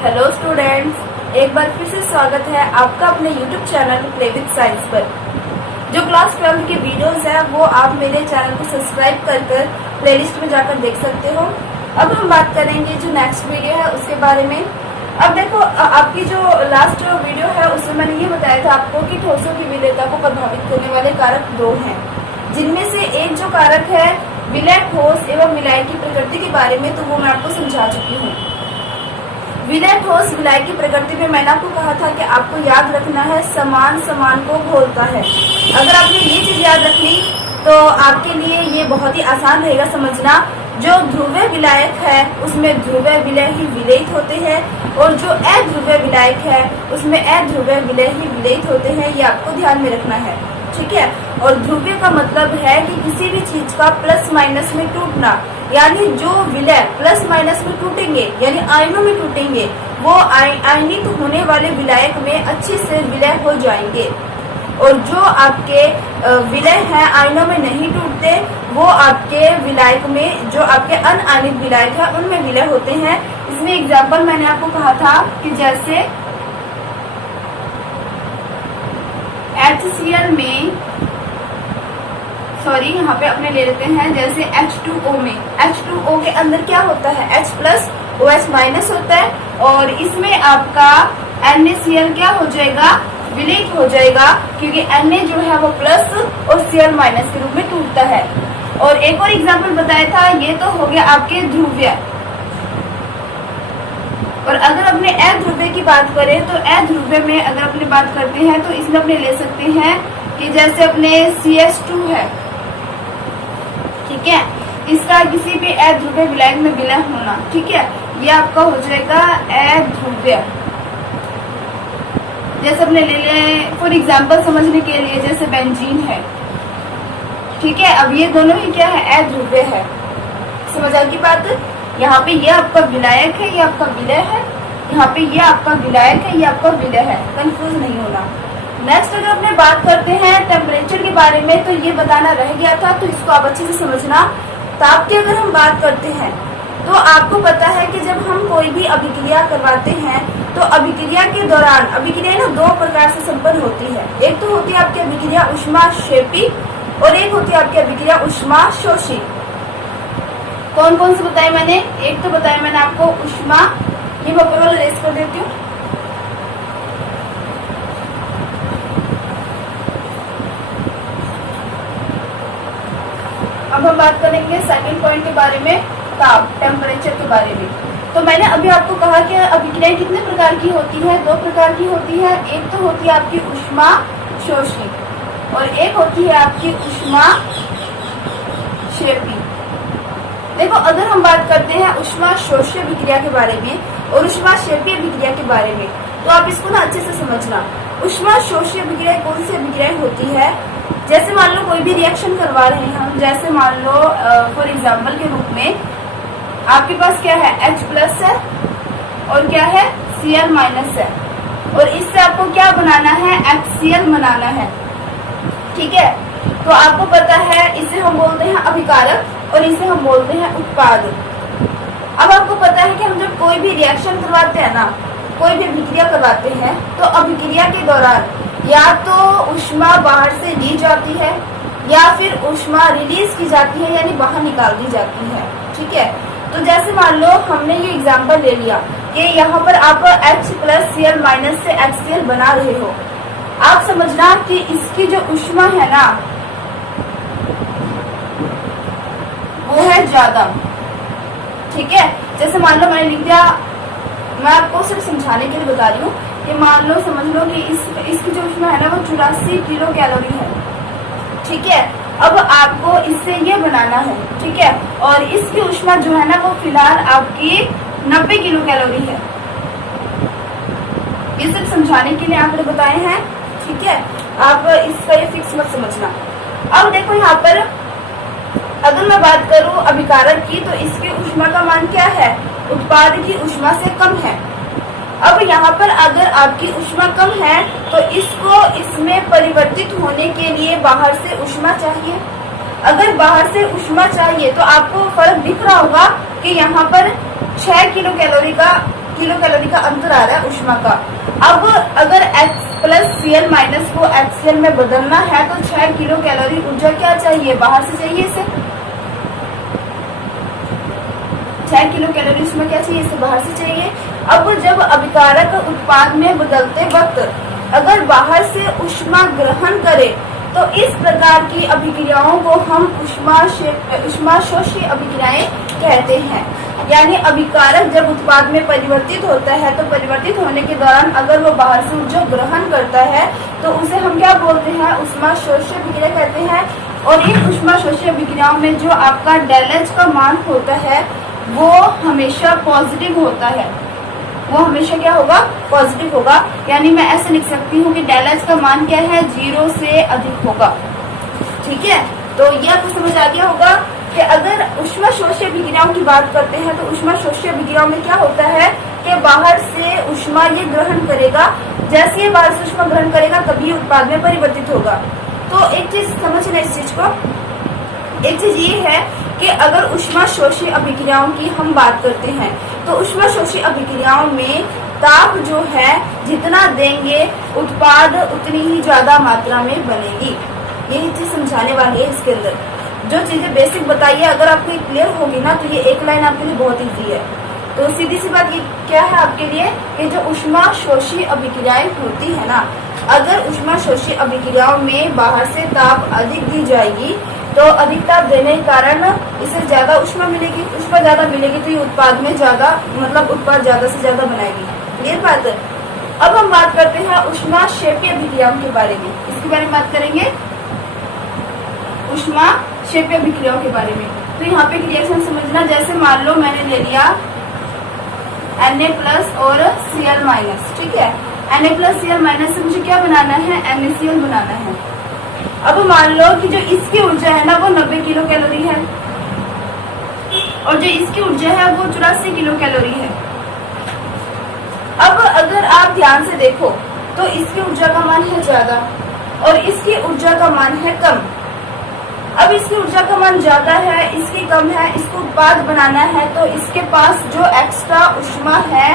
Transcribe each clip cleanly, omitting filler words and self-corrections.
Hello students, एक बार फिर से स्वागत है आपका अपने YouTube channel play with science पर। जो क्लास 12 के वीडियोस हैं वो आप मेरे चैनल को सब्सक्राइब कर प्लेलिस्ट में जाकर देख सकते हो। अब हम बात करेंगे जो नेक्स्ट वीडियो है उसके बारे में। अब देखो, आपकी जो लास्ट वीडियो है उसमें मैंने ये बताया था आपको कि ठोसों की विलेयता को प्रभावित करने वाले कारक दो हैं, जिनमें से एक जो कारक है विलय ठोस एवं विलायक की प्रकृति के बारे में, तो वो मैं आपको समझा चुकी हूँ। विलय ठोस विलायक की प्रकृति में मैंने आपको कहा था कि आपको याद रखना है समान समान को घोलता है। अगर आपने ये चीज याद रख ली तो आपके लिए ये बहुत ही आसान रहेगा समझना। जो ध्रुवीय विलायक है उसमें ध्रुवीय विलय ही विलयित होते हैं, और जो अध्रुवीय विलायक है उसमें अध्रुवीय विलय ही विलयित होते हैं। ये आपको ध्यान में रखना है, ठीक है। और ध्रुवीय का मतलब है कि किसी भी चीज का प्लस माइनस में टूटना, यानी जो विलय प्लस माइनस में टूटेंगे यानी आयनों में टूटेंगे वो आयनित होने वाले विलायक में अच्छे से विलय हो जाएंगे, और जो आपके विलय हैं आयनों में नहीं टूटते वो आपके विलायक में, जो आपके अनआयनित विलायक है उनमें विलय होते हैं। इसमें एग्जाम्पल मैंने आपको कहा था कि जैसे HCl में, सॉरी यहाँ पे अपने ले लेते हैं, जैसे H2O में, H2O के अंदर क्या होता है H प्लस OH माइनस होता है, और इसमें आपका NaCl क्या हो जाएगा, विलयित हो जाएगा, क्योंकि Na जो है वो प्लस और Cl माइनस के रूप में टूटता है। और एक और एग्जाम्पल बताया था, ये तो हो गया आपके ध्रुवीय। और अगर अपने अध्रुवीय की बात करें तो अध्रुवीय में अगर अपने बात करते हैं तो इसमें अपने ले सकते हैं कि जैसे अपने CH2 है, ठीक है, इसका किसी भी अध्रुवीय विलायक में विलय होना, ठीक है, ये आपका हो जाएगा अध्रुवीय। जैसे अपने ले लें फॉर एग्जाम्पल समझने के लिए, जैसे बेंजीन है, ठीक है। अब ये दोनों ही क्या है, अध्रुवीय है। समझ आ गई बात। यहाँ पे ये आपका विलायक है, ये आपका विलय है, यहाँ पे ये आपका विलायक है, ये आपका विलय है, कंफ्यूज नहीं होना। नेक्स्ट अगर अपने बात करते हैं टेम्परेचर के बारे में, तो ये बताना रह गया था, तो इसको आप अच्छे से समझना। ताप की अगर हम बात करते हैं तो आपको पता है कि जब हम कोई भी अभिक्रिया करवाते हैं तो अभिक्रिया के दौरान, अभिक्रिया ना दो प्रकार से संपन्न होती है। एक तो होती है आपकी अभिक्रिया ऊष्माक्षेपी और एक होती है आपकी अभिक्रिया ऊष्माशोषी। कौन कौन से बताए मैंने, एक तो बताया मैंने आपको ऊष्मा, ये मैं ऊपर वाला रेस कर देती हूँ। अब हम बात करेंगे सेकंड पॉइंट के बारे में, ताप, टेम्परेचर के बारे में। तो मैंने अभी आपको कहा कि अभिक्रियाएं कितने प्रकार की होती है, दो प्रकार की होती है। एक तो होती है आपकी ऊष्माशोषी और एक होती है आपकी ऊष्माक्षेपी। देखो, अगर हम बात करते हैं ऊष्माशोषी अभिक्रिया के बारे में और ऊष्माक्षेपी अभिक्रिया के बारे में, तो आप इसको ना अच्छे से समझना। ऊष्माशोषी अभिक्रिया कौन सी अभिक्रिया होती है, जैसे मान लो कोई भी रिएक्शन करवा रहे हैं हम, जैसे मान लो फॉर एग्जाम्पल के रूप में आपके पास क्या है H प्लस है और क्या है Cl माइनस है, और इससे आपको क्या बनाना है, HCl बनाना है, ठीक है। तो आपको पता है इसे हम बोलते हैं अभिकारक और इसे हम बोलते हैं उत्पाद। अब आपको पता है कि हम जब कोई भी रिएक्शन करवाते हैं ना, कोई भी अभिक्रिया करवाते हैं, तो अभिक्रिया के दौरान या तो ऊष्मा बाहर से ली जाती है या फिर ऊष्मा रिलीज की जाती है, यानी बाहर निकाल दी जाती है, ठीक है। तो जैसे मान लो हमने ये एग्जांपल ले लिया कि यहाँ पर आप H प्लस Cl माइनस से HCl बना रहे हो। आप समझना कि इसकी जो ऊष्मा है ना वो है ज्यादा, ठीक है। जैसे मान लो मैंने लिख दिया, मैं आपको सिर्फ समझाने के लिए बता रही हूँ कि मान लो समझ लो कि इसकी जो ऊष्मा है ना वो 84 किलो कैलोरी है, ठीक है। अब आपको इससे ये बनाना है, ठीक है, और इसकी ऊष्मा जो है ना वो फिलहाल आपकी 90 किलो कैलोरी है। ये सिर्फ समझाने के लिए आपने बताए हैं, ठीक है। आप इसका ये फिक्स मत समझना। अब देखो यहाँ पर अगर मैं बात करूं अभिकारक की, तो इसकी ऊष्मा का मान क्या है, उत्पाद की ऊष्मा से कम है। अब यहाँ पर अगर आपकी ऊष्मा कम है तो इसको इसमें परिवर्तित होने के लिए बाहर से ऊष्मा चाहिए। अगर बाहर से ऊष्मा चाहिए तो आपको फर्क दिख रहा होगा कि यहाँ पर 6 किलो कैलोरी का किलो कैलोरी का अंतर आ रहा है उष्मा का। अब अगर H प्लस Cl माइनस को HCl में बदलना है तो 6 किलो कैलोरी ऊर्जा क्या चाहिए, बाहर से चाहिए इसे। 6 किलो कैलोरी उसमें क्या चाहिए, इसे बाहर से चाहिए। अब जब अभिकारक उत्पाद में बदलते वक्त अगर बाहर से उष्मा ग्रहण करे तो इस प्रकार की अभिक्रियाओं को हम उष्माशोषी अभिक्रियाएं कहते हैं। यानी अभिकारक जब उत्पाद में परिवर्तित होता है तो परिवर्तित होने के दौरान अगर वो बाहर से ऊर्जा ग्रहण करता है तो उसे हम क्या बोलते हैं, उष्माशोषी अभिक्रिया कहते हैं। और इन उष्माशोषी अभिक्रियाओं में जो आपका डेल का मान होता है वो हमेशा पॉजिटिव होता है, वो हमेशा क्या होगा, पॉजिटिव होगा। यानी मैं ऐसे लिख सकती हूँ कि डेल का मान क्या है, 0 से अधिक होगा। ठीक है, तो ये आपको समझ आ गया होगा कि अगर उष्माशोषी अभिक्रियाओं की बात करते हैं तो उष्माशोषी अभिक्रियाओं में क्या होता है कि बाहर से उष्मा ये ग्रहण करेगा, जैसे ये बाहर से उष्मा ग्रहण करेगा तभी उत्पाद में परिवर्तित होगा। तो एक चीज समझना इस चीज को, एक चीज ये है कि अगर उष्माशोषी अभिक्रियाओं की हम बात करते हैं तो उष्माशोषी अभिक्रियाओं में ताप जो है जितना देंगे उत्पाद उतनी ही ज्यादा मात्रा में बनेगी। यही चीज समझाने वाली है इसके अंदर। जो चीजें बेसिक बताइए अगर आपको क्लियर होगी ना तो ये एक लाइन आपके लिए बहुत इजी है। तो सीधी सी बात ये क्या है आपके लिए कि जो उष्माशोषी अभिक्रियाएं होती है ना, अगर उष्माशोषी अभिक्रियाओं में बाहर से ताप अधिक दी जाएगी तो अधिक ताप देने के कारण इसे ज्यादा उष्मा मिलेगी, उष्मा ज्यादा मिलेगी तो ये उत्पाद में ज्यादा मतलब उत्पाद ज्यादा से ज्यादा बनाएगी। क्लियर बात है। अब हम बात करते हैं उष्माक्षेपी अभिक्रियाओं के बारे में, इसके बारे में बात करेंगे उष्माक्षेपी अभिक्रियाओं के बारे में। तो यहाँ पे रिएक्शन समझना, जैसे मान लो मैंने ले लिया Na प्लस और Cl माइनस, ठीक है। Na प्लस Cl माइनस से मुझे क्या बनाना है, NaCl बनाना है। अब मान लो कि जो इसकी ऊर्जा है ना वो 90 किलो कैलोरी है और जो इसकी ऊर्जा है वो 84 किलो कैलोरी है। अब अगर आप ध्यान से देखो तो इसकी ऊर्जा का मान है ज्यादा और इसकी ऊर्जा का मान है कम। अब इसकी ऊर्जा का मान ज्यादा है, इसकी कम है, इसको उत्पाद बनाना है तो इसके पास जो एक्स्ट्रा उष्मा है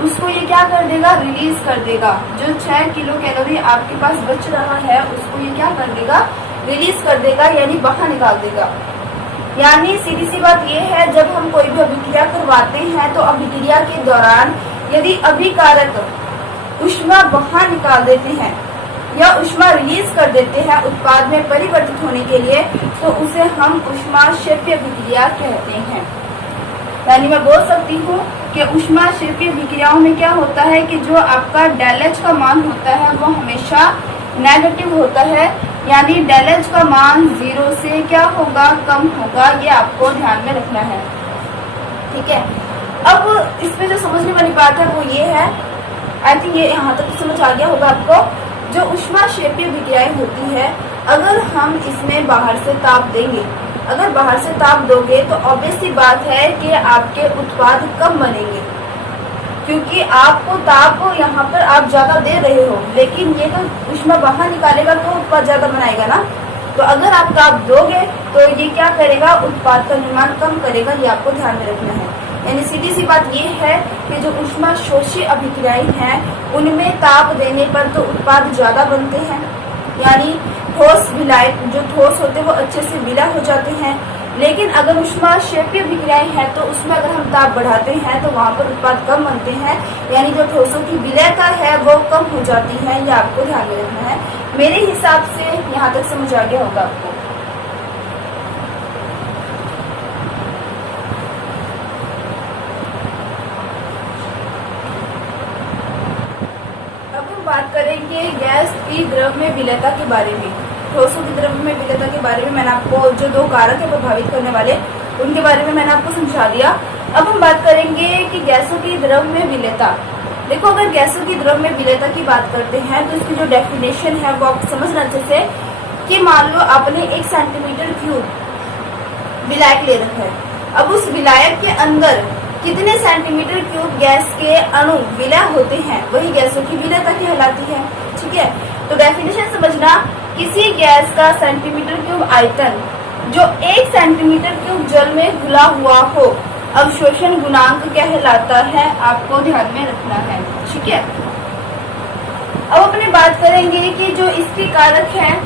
उसको ये क्या कर देगा, रिलीज कर देगा। जो 6 किलो कैलोरी आपके पास बच रहा है उसको ये क्या कर देगा, रिलीज कर देगा, यानी बाहर निकाल देगा। यानी सीधी सी बात ये है, जब हम कोई भी अभिक्रिया करवाते हैं तो अभिक्रिया के दौरान यदि अभिकारक उष्मा बाहर निकाल देते हैं या उष्मा रिलीज कर देते हैं उत्पाद में परिवर्तित होने के लिए तो उसे हम उष्माक्षेपी अभिक्रिया कहते हैं। यानी मैं बोल सकती हूँ कि उष्माक्षेपी अभिक्रियाओं में क्या होता है कि जो आपका डेल का मान होता है वो हमेशा नेगेटिव होता है। यानी डेल का मान 0 से क्या होगा, कम होगा। ये आपको ध्यान में रखना है, ठीक है। अब इसमें जो समझने वाली बात है वो ये है, आई थिंक ये यहाँ तक समझ आ गया होगा आपको। जो उष्माक्षेपी अभिक्रियाएं होती है, अगर हम इसमें बाहर से ताप देंगे, अगर बाहर से ताप दोगे तो ऑब्वियस सी बात है कि आपके उत्पाद कम बनेंगे, क्योंकि आपको ताप यहाँ पर आप ज्यादा दे रहे हो, लेकिन ये तो उष्मा बाहर निकालेगा तो उत्पाद ज्यादा बनाएगा ना। तो अगर आप ताप दोगे तो ये क्या करेगा, उत्पाद का निर्माण कम करेगा। ये आपको ध्यान में रखना है। यानी सीधी सी बात ये है कि जो उष्माशोषी अभिक्रियाएं हैं उनमें ताप देने पर तो उत्पाद ज्यादा बनते हैं, यानी ठोस विलायक जो ठोस होते हैं वो अच्छे से विलय हो जाते हैं। लेकिन अगर उष्माक्षेपी अभिक्रियाएं हैं तो उसमें अगर हम ताप बढ़ाते हैं तो वहां पर उत्पाद कम बनते हैं, यानी जो ठोसों की विलयता है वो कम हो जाती है। ये आपको ध्यान में रखना है। मेरे हिसाब से यहाँ तक समझ आ गया होगा आपको। बात करेंगे गैस की द्रव में विलयता के बारे में। ठोसों की द्रव में विलयता के बारे में मैंने आपको जो 2 कारक है प्रभावित करने वाले उनके बारे में मैंने आपको समझा दिया। अब हम बात करेंगे कि गैसों की द्रव में विलयता। देखो, अगर गैसों की द्रव में विलयता की बात करते हैं तो इसकी जो डेफिनेशन है वो आप समझना अच्छे से कि मान लो आपने 1 सेंटीमीटर क्यूब विलायक ले रखा है। अब उस विलायक के अंदर कितने सेंटीमीटर क्यूब गैस के अणु विलय होते हैं, वही गैसों की विलयता कहलाती है, ठीक है। तो डेफिनेशन समझना, किसी गैस का सेंटीमीटर क्यूब आयतन जो 1 सेंटीमीटर क्यूब जल में घुला हुआ हो अवशोषण गुणांक कहलाता है, आपको ध्यान में रखना है। ठीक है, अब अपने बात करेंगे कि जो इसके कारक हैं,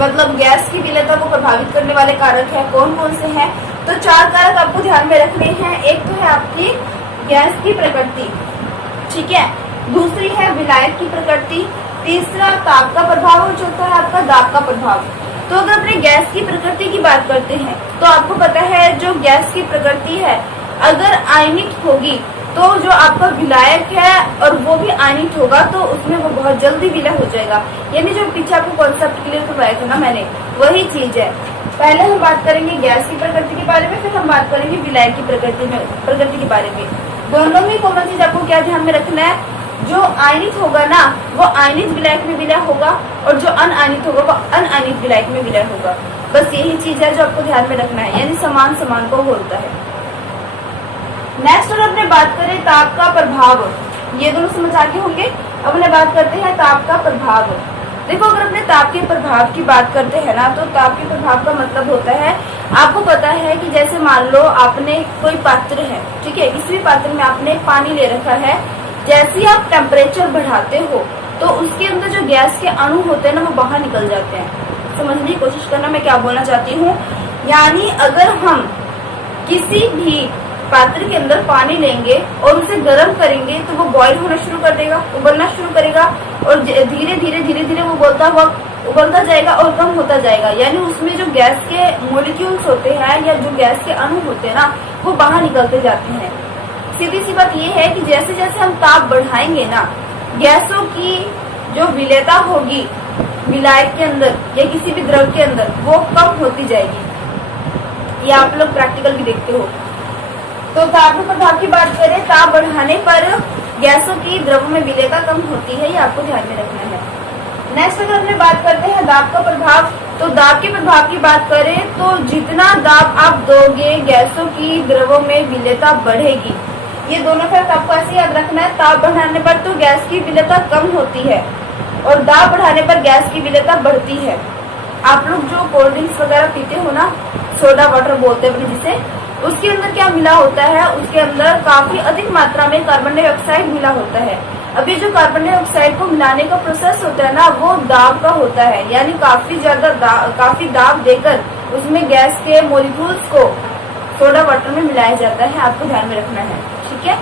मतलब गैस की विलेयता को प्रभावित करने वाले कारक हैं, कौन कौन से हैं। तो 4 कारक आपको ध्यान में रखने हैं। एक तो है आपकी गैस की प्रकृति, ठीक है, दूसरी है विलायक की प्रकृति, तीसरा ताप का प्रभाव और चौथा है आपका दाब का प्रभाव। तो अगर अपने गैस की प्रकृति की बात करते हैं तो आपको पता है जो गैस की प्रकृति है अगर आयनित होगी तो जो आपका विलायक है और वो भी आयनित होगा तो उसमें वो बहुत जल्दी विलय हो जाएगा। यानी जो पीछे आपको कॉन्सेप्ट क्लियर करवाया था ना मैंने, वही चीज है। पहले हम बात करेंगे गैस की प्रकृति के बारे में, फिर हम बात करेंगे विलायक की प्रकृति के बारे में। दोनों में कॉमन चीज आपको क्या ध्यान में रखना है, जो आयनित होगा ना वो आयनित विलायक में विलय होगा और जो अनआयनित होगा वो अनआयनित विलायक में विलय होगा। बस यही चीज है जो आपको ध्यान में रखना है, यानी समान समान को होता है। नेक्स्ट अगर अपने बात करें ताप का प्रभाव, ये दोनों समझ आगे होंगे। अब अपने बात करते हैं ताप का प्रभाव। देखो अगर अपने ताप के प्रभाव की बात करते हैं ना तो ताप के प्रभाव का मतलब होता है, आपको पता है कि जैसे मान लो आपने कोई पात्र है, ठीक है, इसी पात्र में आपने पानी ले रखा है, जैसे ही आप टेम्परेचर बढ़ाते हो तो उसके अंदर जो गैस के अणु होते हैं ना वो बाहर निकल जाते हैं। समझने की कोशिश करना मैं क्या बोलना चाहती हूँ। यानी अगर हम किसी भी पात्र के अंदर पानी लेंगे और उसे गर्म करेंगे तो वो बॉईल होना शुरू कर देगा, उबलना शुरू करेगा और धीरे धीरे वो उबलता जाएगा और कम होता जाएगा। यानी उसमें जो गैस के मॉलिक्यूल्स होते हैं या जो गैस के अणु होते हैं ना वो बाहर निकलते जाते हैं। सीधी सी बात ये है कि जैसे जैसे हम ताप बढ़ाएंगे ना गैसों की जो विलेयता होगी विलायक के अंदर या किसी भी द्रव के अंदर वो कम होती जाएगी। ये आप लोग प्रैक्टिकल भी देखते हो। तो ताप के प्रभाव की बात करें, ताप बढ़ाने पर गैसों की द्रव में विलेयता कम होती है, ये आपको ध्यान में रखना है। नेक्स्ट अगर हमने बात करते हैं दाब का प्रभाव, तो दाब के प्रभाव की बात करें तो जितना दाब आप दोगे गैसों की द्रवों में विलेयता बढ़ेगी। ये दोनों फैक्ट आपको ऐसे याद रखना है। ताप बढ़ाने पर तो गैस की विलेयता कम होती है और दाब बढ़ाने पर गैस की विलेयता बढ़ती है। आप लोग जो कोल्ड ड्रिंक्स वगैरह पीते हो ना, सोडा वाटर बोलते हैं जिसे, उसके अंदर क्या मिला होता है, उसके अंदर काफी अधिक मात्रा में कार्बन डाइऑक्साइड मिला होता है। अब ये जो कार्बन डाइऑक्साइड को मिलाने का प्रोसेस होता है ना वो दाब का होता है, यानी काफी दाब देकर उसमें गैस के मॉलिक्यूल्स को सोडा वाटर में मिलाया जाता है। आपको ध्यान में रखना है, ठीक है।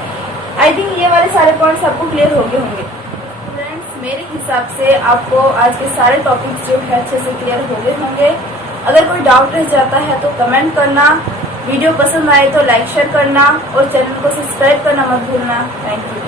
आई थिंक ये वाले सारे पॉइंट्स आपको क्लियर हो गए होंगे। फ्रेंड्स मेरे हिसाब से आपको आज के सारे टॉपिक्स जो है अच्छे से क्लियर हो गए होंगे। अगर कोई डाउट रह जाता है तो कमेंट करना, वीडियो पसंद आए तो लाइक शेयर करना और चैनल को सब्सक्राइब करना मत भूलना। Thank you.